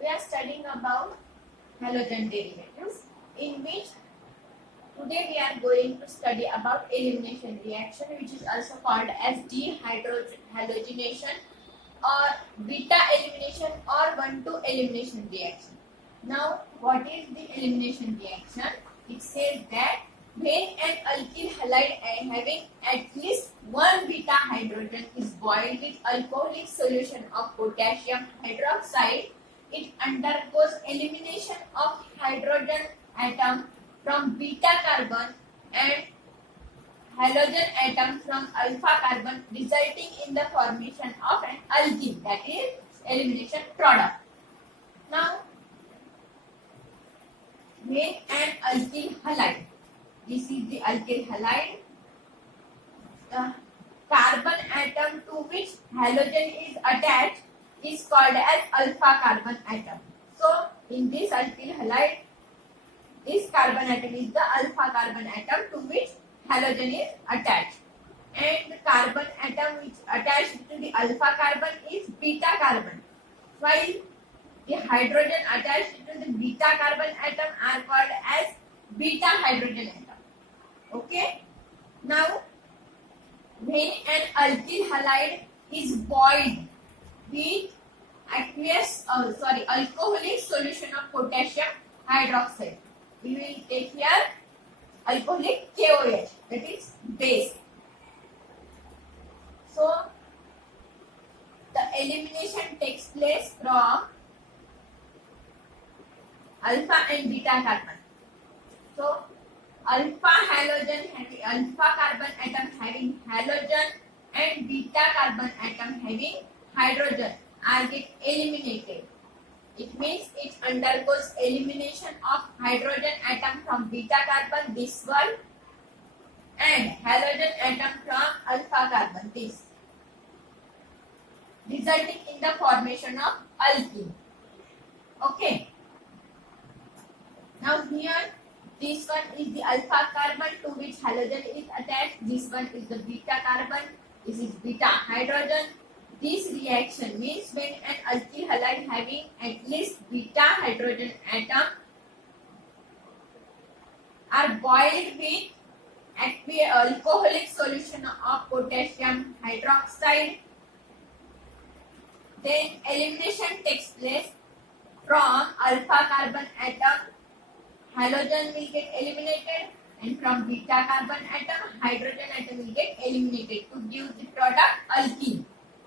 we are studying about halogen derivatives, in which today we are going to study about elimination reaction, which is also called as dehydrogenation or beta elimination or 1,2 elimination reaction. Now, what is the elimination reaction? It says that when an alkyl halide having at least one beta hydrogen is boiled with alcoholic solution of potassium hydroxide, it undergoes elimination of hydrogen atom from beta carbon and halogen atom from alpha carbon, resulting in the formation of an alkene, that is elimination product. Now, when an alkyl halide, this is the alkyl halide, the carbon atom to which halogen is attached is called as alpha carbon atom. So, in this alkyl halide, this carbon atom is the alpha carbon atom to which halogen is attached, and the carbon atom which attached to the alpha carbon is beta carbon, while the hydrogen attached to the beta carbon atom are called as beta hydrogen atom. Okay. Now, when an alkyl halide is boiled with alcoholic solution of potassium hydroxide, we will take here alcoholic KOH, that is base. So, the elimination takes place from alpha and beta carbon. So, alpha carbon atom having halogen and beta carbon atom having hydrogen are get eliminated. It means it undergoes elimination of hydrogen atom from beta carbon, this one, and halogen atom from alpha carbon, this, resulting in the formation of alkene. Okay. Now here, this one is the alpha carbon to which halogen is attached. This one is the beta carbon. This is beta hydrogen. This reaction means when an alkyl halide having at least beta hydrogen atom are boiled with alcoholic solution of potassium hydroxide, then elimination takes place from alpha carbon atom. Halogen will get eliminated, and from beta carbon atom, hydrogen atom will get eliminated to give the product alkene.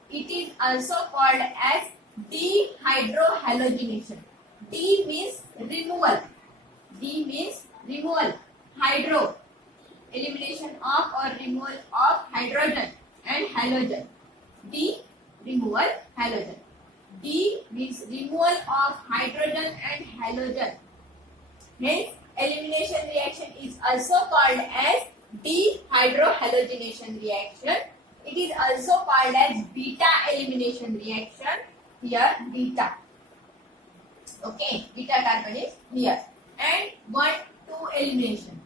It is also called as dehydrohalogenation. D means removal. D means removal. Hydro, elimination of or removal of hydrogen and halogen. D, removal halogen. D means removal of hydrogen and halogen. Hence, elimination reaction is also called as dehydrohalogenation reaction. It is also called as beta elimination reaction. Here, beta. Okay, beta carbon is here. And 1,2 elimination.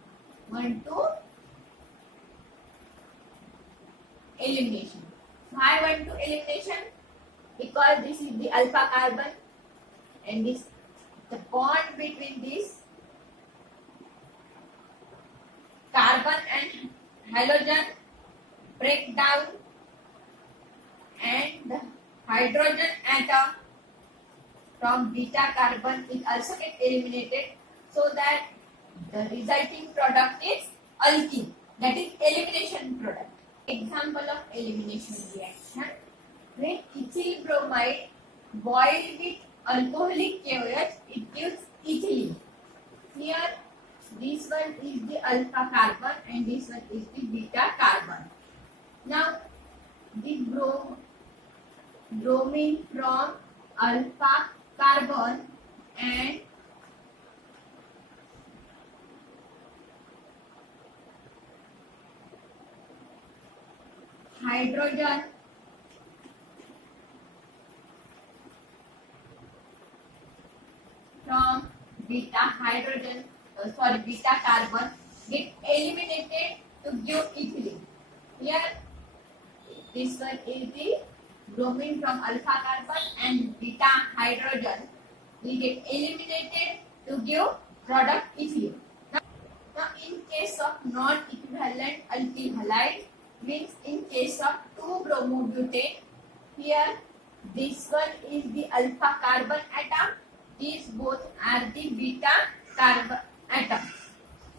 1,2 elimination. Why 1,2 elimination? Because this is the alpha carbon, and this, the bond between this carbon and halogen break down, and the hydrogen atom from beta carbon is also get eliminated, so that the resulting product is alkene, that is elimination product. Example of elimination reaction: when ethyl bromide boiled with alcoholic KOH, it gives ethylene. Here, this one is the alpha carbon and this one is the beta carbon. Now, the bromine from alpha carbon and hydrogen from beta carbon get eliminated to give ethylene. Here, this one is the bromine from alpha carbon and beta hydrogen will get eliminated to give product ethylene. Now in case of non-equivalent alkyl halide, means in case of 2-bromobutane, here this one is the alpha carbon atom, these both are the beta carbon atoms.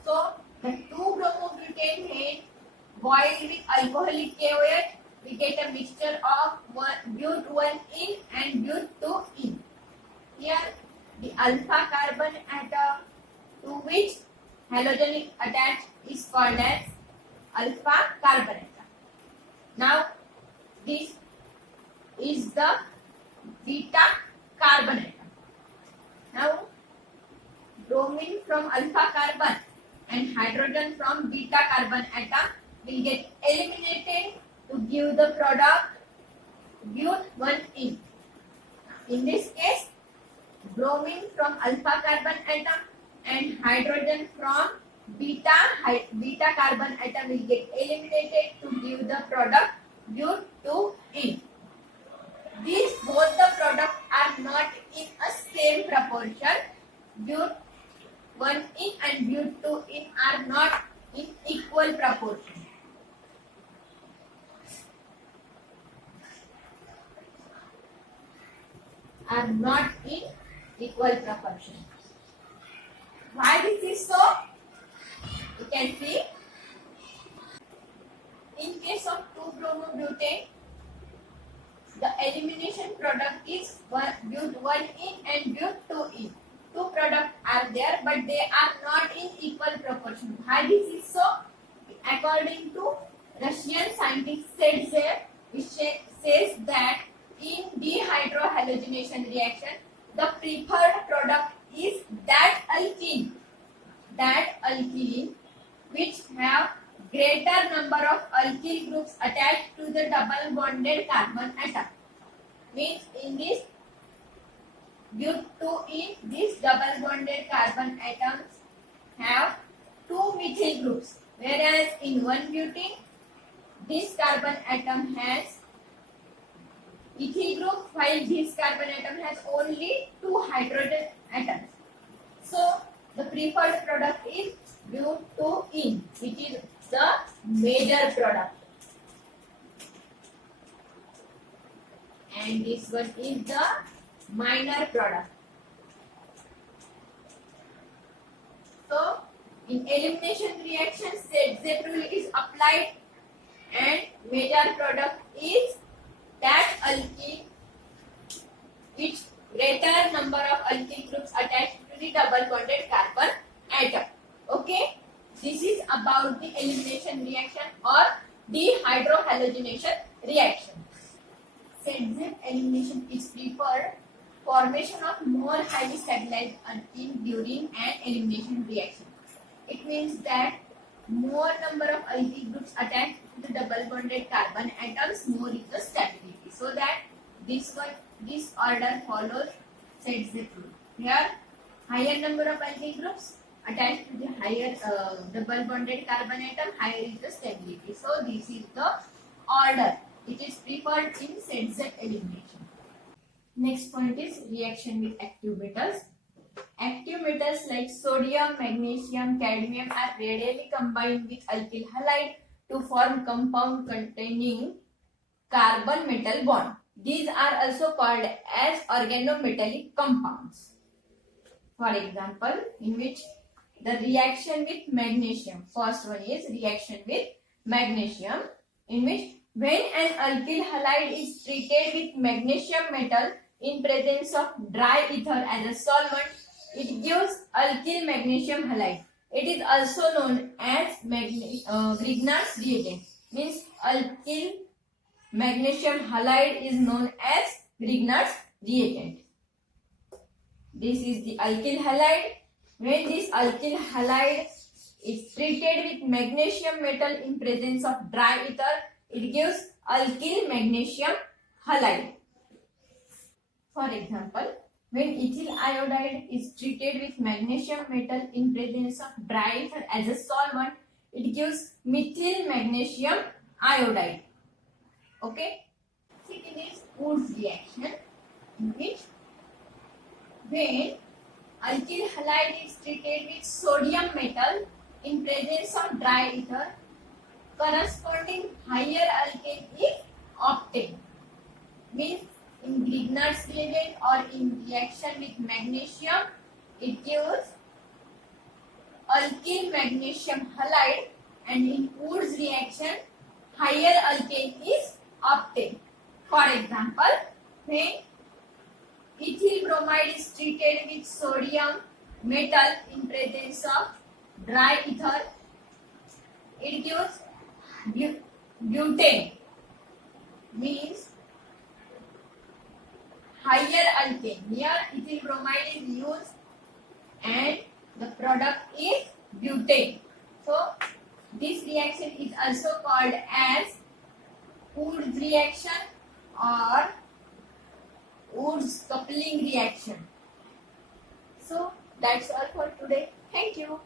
So the 2-bromobutane when boiled with alcoholic KOH, we get a mixture of but 1-in and but 2-in. Here the alpha carbon atom to which halogen is attached is called as alpha carbon atom. Now this is the beta carbon atom. Now bromine from alpha carbon and hydrogen from beta carbon atom will get eliminated to give the product but 1-in. In this case, bromine from alpha carbon atom and hydrogen from beta carbon atom will get eliminated to give the product but 2-in. These both the products are not in a same proportion. But 1-in and but 2-in are not in equal proportion. Are not in equal proportion. Why this is so? You can see in case of 2-bromobutane, the elimination product is but 1-in and but 2-in. Two products are there, but they are not in equal proportion. Why this is so? According to Russian scientist Sedzev, which says that in dehydrohalogenation reaction, the preferred product is that alkene which have greater number of alkyl groups attached to the double bonded carbon atom. Means in this but 2-in, these double bonded carbon atoms have 2 methyl groups, whereas in 1-butene, this carbon atom has ethyl group, while this carbon atom has only 2 hydrogen atoms. So the preferred product is but 2-in, which is the major product, and this one is the minor product. So in elimination reaction, Sedzev rule is applied, and major product is that alkene which greater number of alkyl groups attached to the double bonded carbon atom. Okay, this is about the elimination reaction or dehydrohalogenation reaction. Sedzev elimination is preferred formation of more highly stabilized alkene during an elimination reaction. It means that more number of alkyl groups attached to the double bonded carbon atoms, more is the stability. So that this order follows Sedzev rule. Here, higher number of alkyl groups attached to the higher double bonded carbon atom, higher is the stability. So this is the order. It is preferred in Sedzev elimination. Next point is reaction with active metals. Active metals like sodium, magnesium, cadmium are readily combined with alkyl halide to form compound containing carbon metal bond. These are also called as organometallic compounds. For example, in which the reaction with magnesium. First one is reaction with magnesium, in which when an alkyl halide is treated with magnesium metal in presence of dry ether as a solvent, it gives alkyl magnesium halide. It is also known as Grignard's reagent. Means alkyl magnesium halide is known as Grignard's reagent. This is the alkyl halide. When this alkyl halide is treated with magnesium metal in presence of dry ether, it gives alkyl magnesium halide. For example, when ethyl iodide is treated with magnesium metal in presence of dry ether as a solvent, it gives methyl magnesium iodide. Okay. Second is Wurtz reaction, in which when alkyl halide is treated with sodium metal in presence of dry ether, corresponding higher alkane is obtained. Means in Grignard's reagent or in reaction with magnesium, it gives alkyl magnesium halide, and in Wood's reaction, higher alkane is obtained. For example, when ethyl bromide is treated with sodium metal in presence of dry ether, it gives butane, means higher alkane. Here ethyl bromide is used and the product is butane. So this reaction is also called as Wood's reaction or Wood's coupling reaction. So that's all for today. Thank you.